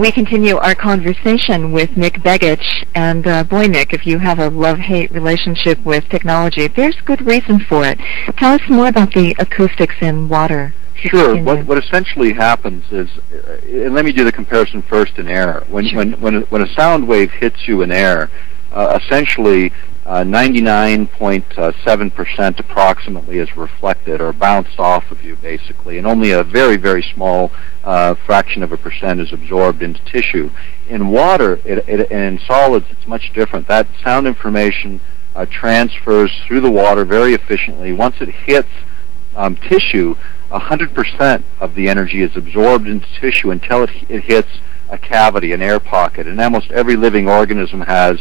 We continue our conversation with Nick Begich, and boy, Nick, if you have a love-hate relationship with technology, there's good reason for it. Tell us more about the acoustics in water. Sure. What essentially happens is, and let me do the comparison first in air. When a sound wave hits you in air, essentially 99.7% approximately is reflected or bounced off of you, basically, and only a very, very small fraction of a percent is absorbed into tissue. In water and in solids, it's much different. That sound information transfers through the water very efficiently. Once it hits tissue, 100% of the energy is absorbed into tissue until it hits a cavity, an air pocket. And almost every living organism has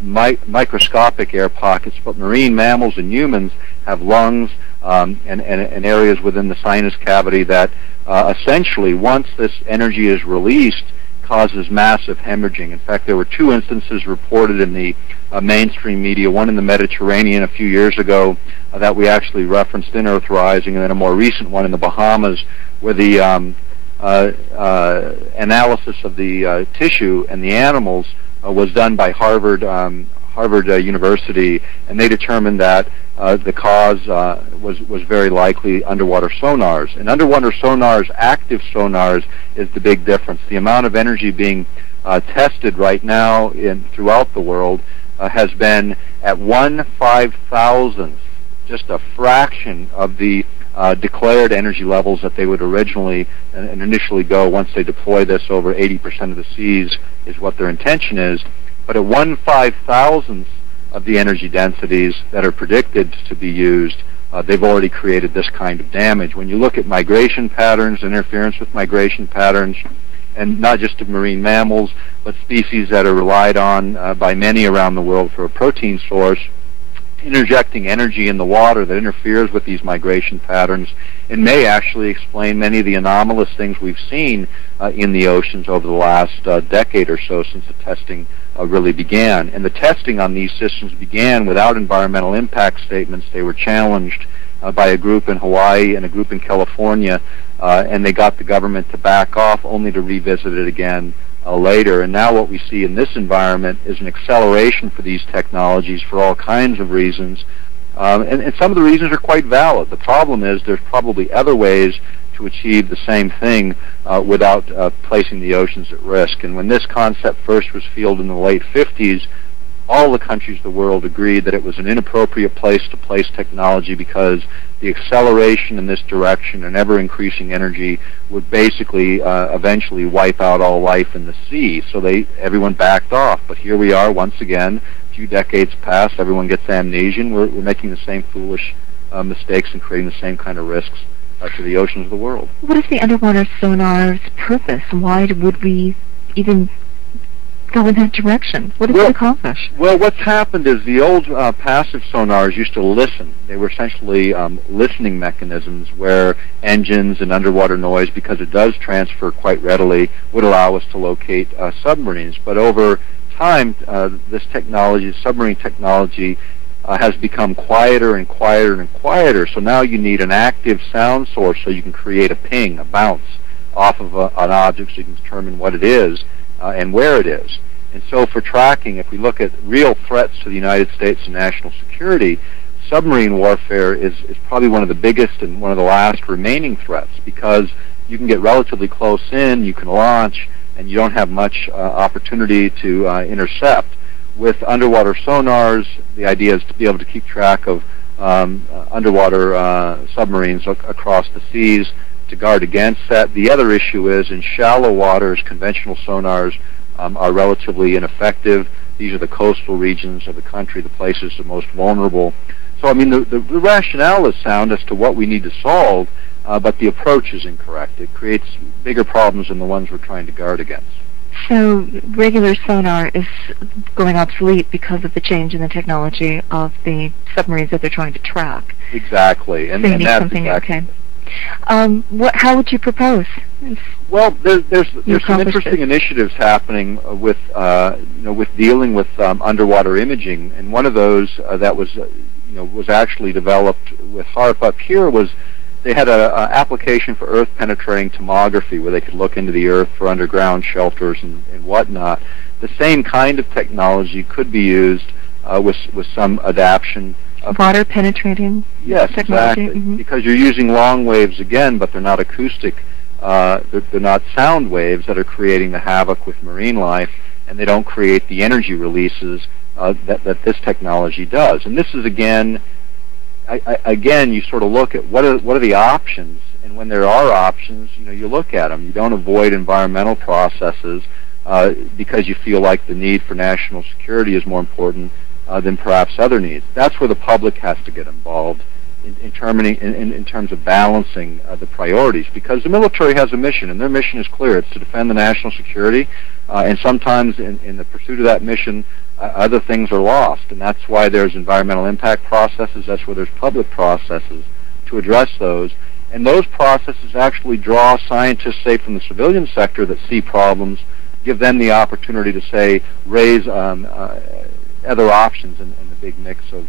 microscopic air pockets, but marine mammals and humans have lungs and areas within the sinus cavity that essentially, once this energy is released, causes massive hemorrhaging. In fact, there were 2 instances reported in the mainstream media, one in the Mediterranean a few years ago that we actually referenced in Earth Rising, and then a more recent one in the Bahamas where the analysis of the tissue and the animals was done by Harvard University, and they determined that the cause was very likely underwater sonars. And underwater sonars, active sonars, is the big difference. The amount of energy being tested right now throughout the world has been at 1/5000th, just a fraction of the declared energy levels that they would originally and initially go once they deploy this over 80% of the seas, is what their intention is. But at 1/5000th of the energy densities that are predicted to be used, they've already created this kind of damage. When you look at migration patterns, interference with migration patterns, and not just of marine mammals, but species that are relied on by many around the world for a protein source, interjecting energy in the water that interferes with these migration patterns and may actually explain many of the anomalous things we've seen in the oceans over the last decade or so since the testing really began. And the testing on these systems began without environmental impact statements. They were challenged by a group in Hawaii and a group in California, and they got the government to back off, only to revisit it again later. And now what we see in this environment is an acceleration for these technologies for all kinds of reasons. And some of the reasons are quite valid. The problem is there's probably other ways to achieve the same thing without placing the oceans at risk. And when this concept first was fielded in the late 50s, all the countries of the world agreed that it was an inappropriate place to place technology because the acceleration in this direction and ever-increasing energy would basically eventually wipe out all life in the sea. So everyone backed off. But here we are once again, a few decades past, everyone gets amnesia, and we're making the same foolish mistakes and creating the same kind of risks to the oceans of the world. What is the underwater sonar's purpose? Why would we even go in that direction? What does it accomplish? Well, what's happened is the old passive sonars used to listen. They were essentially listening mechanisms where engines and underwater noise, because it does transfer quite readily, would allow us to locate submarines. But over time, this technology, submarine technology, has become quieter and quieter and quieter. So now you need an active sound source so you can create a ping, a bounce off of an object so you can determine what it is and where it is. And so for tracking, if we look at real threats to the United States and national security, submarine warfare is probably one of the biggest and one of the last remaining threats, because you can get relatively close in, you can launch, and you don't have much opportunity to intercept. With underwater sonars, the idea is to be able to keep track of underwater submarines across the seas, to guard against that. The other issue is in shallow waters, conventional sonars are relatively ineffective. These are the coastal regions of the country, the places the most vulnerable. So, I mean, the rationale is sound as to what we need to solve, but the approach is incorrect. It creates bigger problems than the ones we're trying to guard against. So regular sonar is going obsolete because of the change in the technology of the submarines that they're trying to track. Exactly, and, so you need that's something, exactly. Okay. How would you propose? Well, there's some interesting initiatives happening with dealing with underwater imaging, and one of those that was was actually developed with HARP up here was they had an application for earth-penetrating tomography where they could look into the earth for underground shelters and whatnot. The same kind of technology could be used with some adaption. Water penetrating yes, technology? Exactly. Mm-hmm. Because you're using long waves again, but they're not acoustic. They're not sound waves that are creating the havoc with marine life, and they don't create the energy releases that this technology does. And this is, again, you sort of look at what are the options, and when there are options, you look at them. You don't avoid environmental processes because you feel like the need for national security is more important than perhaps other needs. That's where the public has to get involved in terms of balancing the priorities, because the military has a mission, and their mission is clear. It's to defend the national security, and sometimes in the pursuit of that mission, other things are lost, and that's why there's environmental impact processes. That's where there's public processes to address those, and those processes actually draw scientists, say, from the civilian sector that see problems, give them the opportunity to, say, raise other options in the big mix of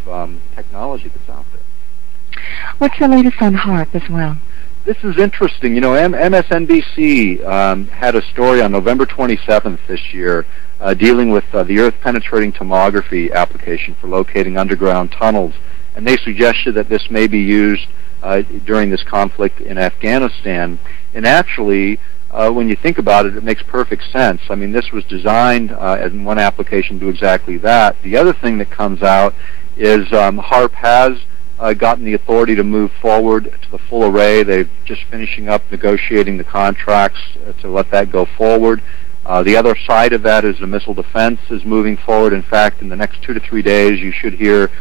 technology that's out there. What's the latest on HARP as well? This is interesting. MSNBC had a story on November 27th this year dealing with the earth-penetrating tomography application for locating underground tunnels, and they suggested that this may be used during this conflict in Afghanistan. And actually, when you think about it, it makes perfect sense. I mean, this was designed as one application to do exactly that. The other thing that comes out is HARP has gotten the authority to move forward to the full array. They're just finishing up negotiating the contracts to let that go forward. The other side of that is the missile defense is moving forward. In fact, in the next 2 to 3 days, you should hear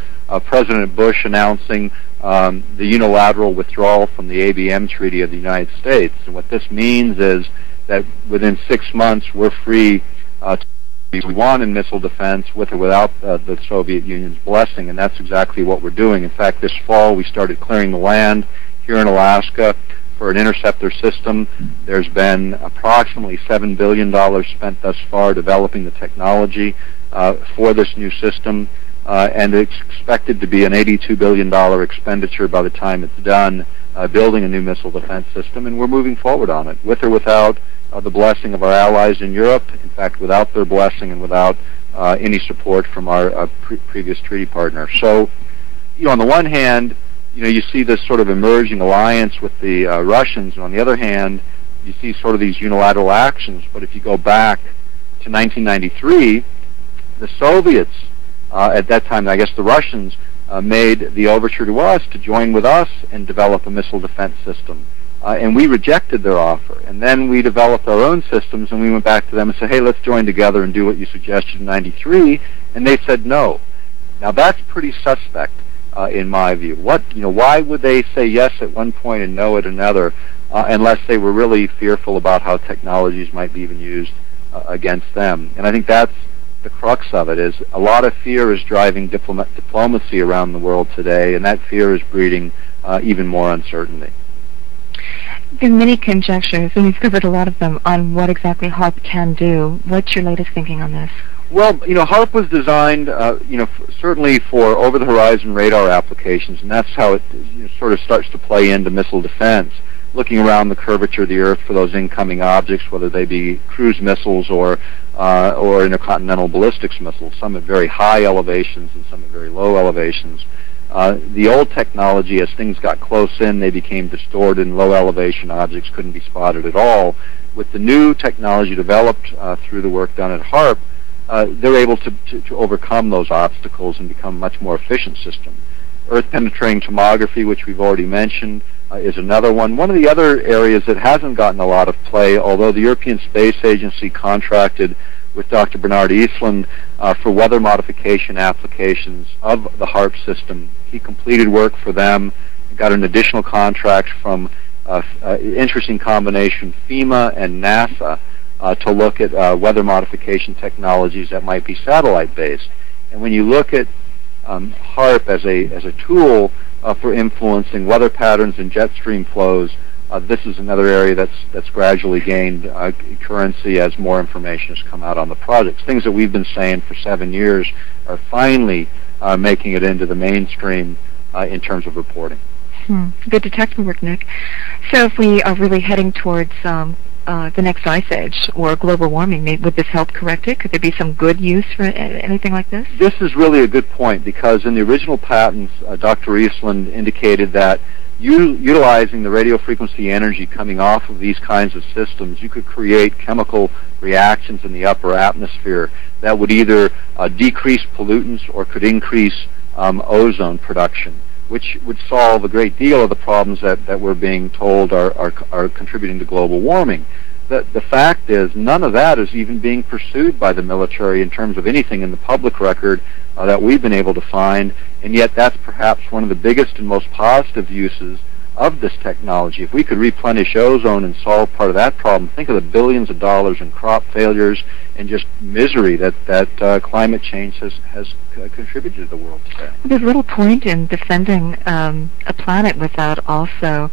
President Bush announcing the unilateral withdrawal from the ABM Treaty of the United States. And what this means is that within 6 months, we're free to do what we want in missile defense, with or without the Soviet Union's blessing, and that's exactly what we're doing. In fact, this fall, we started clearing the land here in Alaska for an interceptor system. There's been approximately $7 billion spent thus far developing the technology for this new system. And it's expected to be an $82 billion expenditure by the time it's done, building a new missile defense system, and we're moving forward on it, with or without the blessing of our allies in Europe. In fact, without their blessing and without any support from our previous treaty partner. So, on the one hand, you see this sort of emerging alliance with the Russians, and on the other hand, you see sort of these unilateral actions. But if you go back to 1993, the Soviets, at that time, I guess the Russians, made the overture to us to join with us and develop a missile defense system. And we rejected their offer. And then we developed our own systems, and we went back to them and said, hey, let's join together and do what you suggested in 93. And they said no. Now, that's pretty suspect, in my view. Why would they say yes at one point and no at another, unless they were really fearful about how technologies might be even used against them? And I think that's the crux of it, is a lot of fear is driving diplomacy around the world today, and that fear is breeding even more uncertainty. There are many conjectures, and you've covered a lot of them, on what exactly HARP can do. What's your latest thinking on this? Well, HARP was designed, certainly for over-the-horizon radar applications, and that's how it sort of starts to play into missile defense, looking around the curvature of the Earth for those incoming objects, whether they be cruise missiles or intercontinental ballistics missiles, some at very high elevations and some at very low elevations. The old technology, as things got close in, they became distorted, and low-elevation objects couldn't be spotted at all. With the new technology developed through the work done at HARP, they're able to overcome those obstacles and become a much more efficient system. Earth-penetrating tomography, which we've already mentioned, is another one. One of the other areas that hasn't gotten a lot of play, although the European Space Agency contracted with Dr. Bernard Eastland for weather modification applications of the HARP system. He completed work for them, got an additional contract from interesting combination FEMA and NASA to look at weather modification technologies that might be satellite-based. And when you look at HARP as a tool for influencing weather patterns and jet stream flows, this is another area that's gradually gained currency as more information has come out on the projects. Things that we've been saying for 7 years are finally making it into the mainstream in terms of reporting. Good detective work, Nick. So if we are really heading towards the next ice age or global warming, would this help correct it? Could there be some good use for anything like this? This is really a good point, because in the original patents, Dr. Eastland indicated that utilizing the radio frequency energy coming off of these kinds of systems, you could create chemical reactions in the upper atmosphere that would either decrease pollutants or could increase ozone production, which would solve a great deal of the problems that we're being told are contributing to global warming. The fact is, none of that is even being pursued by the military in terms of anything in the public record that we've been able to find, and yet that's perhaps one of the biggest and most positive uses of this technology. If we could replenish ozone and solve part of that problem, think of the billions of dollars in crop failures and just misery that climate change has contributed to the world today. There's little point in defending a planet without also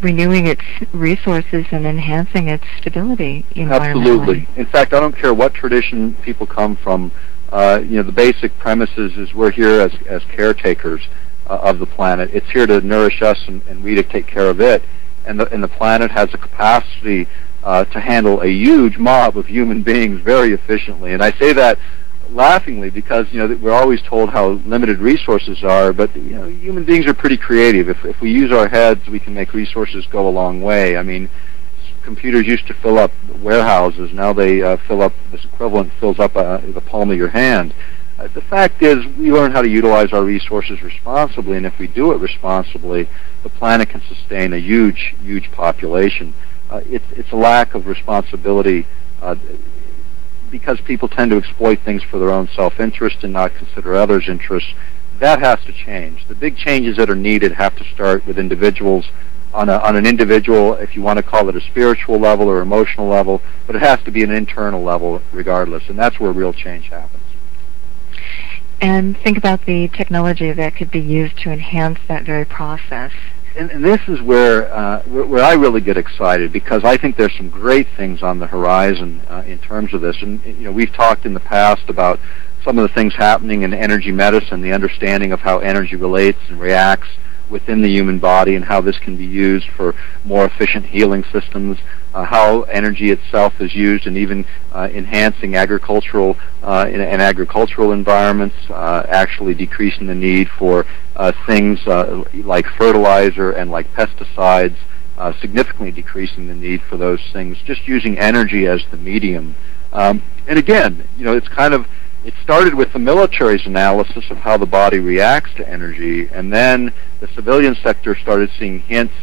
renewing its resources and enhancing its stability environmentally. Absolutely. In fact, I don't care what tradition people come from. The basic premises is we're here as caretakers of the planet. It's here to nourish us, and we to take care of it. And the planet has a capacity to handle a huge mob of human beings very efficiently. And I say that laughingly because we're always told how limited resources are, but human beings are pretty creative. If we use our heads, we can make resources go a long way. I mean, computers used to fill up warehouses. Now they this equivalent fills up the palm of your hand. The fact is, we learn how to utilize our resources responsibly, and if we do it responsibly, the planet can sustain a huge, huge population. It's a lack of responsibility because people tend to exploit things for their own self-interest and not consider others' interests. That has to change. The big changes that are needed have to start with individuals on an individual, if you want to call it a spiritual level or emotional level, but it has to be an internal level regardless, and that's where real change happens. And think about the technology that could be used to enhance that very process. And this is where I really get excited, because I think there's some great things on the horizon in terms of this. And we've talked in the past about some of the things happening in energy medicine, the understanding of how energy relates and reacts within the human body, and how this can be used for more efficient healing systems, how energy itself is used in even enhancing agricultural in agricultural environments, actually decreasing the need for things like fertilizer and like pesticides, significantly decreasing the need for those things, just using energy as the medium. And again, it started with the military's analysis of how the body reacts to energy, and then the civilian sector started seeing hints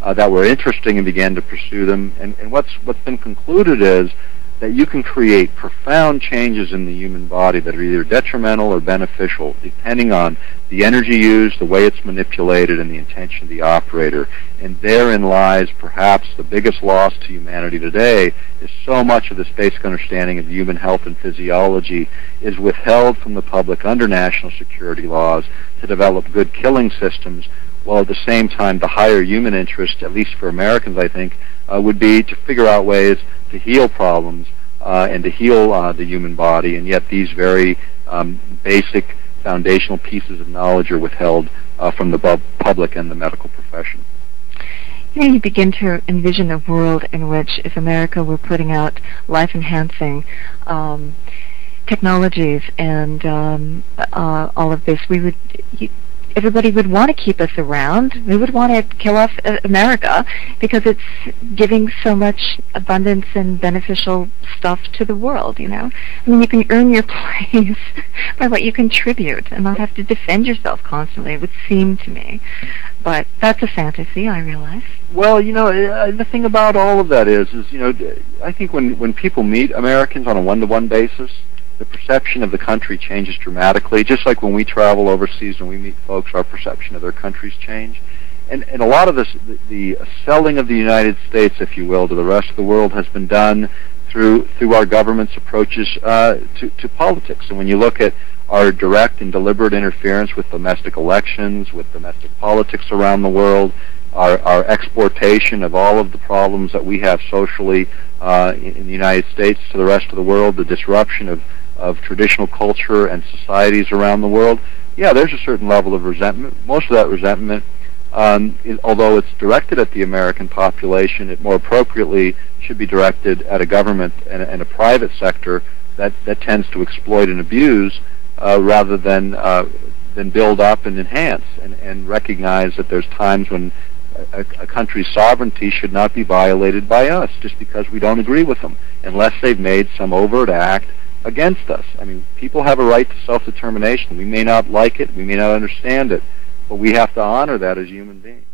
that were interesting and began to pursue them. And what's been concluded is that you can create profound changes in the human body that are either detrimental or beneficial, depending on the energy used, the way it's manipulated, and the intention of the operator. And therein lies perhaps the biggest loss to humanity today, is so much of this basic understanding of human health and physiology is withheld from the public under national security laws to develop good killing systems, while at the same time the higher human interest, at least for Americans I think, would be to figure out ways to heal problems and to heal the human body, and yet these very basic foundational pieces of knowledge are withheld from the public and the medical profession. You begin to envision a world in which, if America were putting out life-enhancing technologies and all of this, everybody would want to keep us around. We would want to kill off America because it's giving so much abundance and beneficial stuff to the world, I mean, you can earn your place by what you contribute and not have to defend yourself constantly, it would seem to me. But that's a fantasy, I realize. Well, the thing about all of that is I think when people meet Americans on a one-to-one basis, the perception of the country changes dramatically. Just like when we travel overseas and we meet folks, our perception of their countries change. And a lot of this, the selling of the United States, if you will, to the rest of the world has been done through our government's approaches to politics. And when you look at our direct and deliberate interference with domestic elections, with domestic politics around the world, our exportation of all of the problems that we have socially in the United States to the rest of the world, the disruption of traditional culture and societies around the world, there's a certain level of resentment. Most of that resentment although it's directed at the American population, it more appropriately should be directed at a government and a private sector that tends to exploit and abuse rather than build up and enhance, and recognize that there's times when a country's sovereignty should not be violated by us just because we don't agree with them, unless they've made some overt act against us. I mean, people have a right to self-determination. We may not like it, we may not understand it, but we have to honor that as human beings.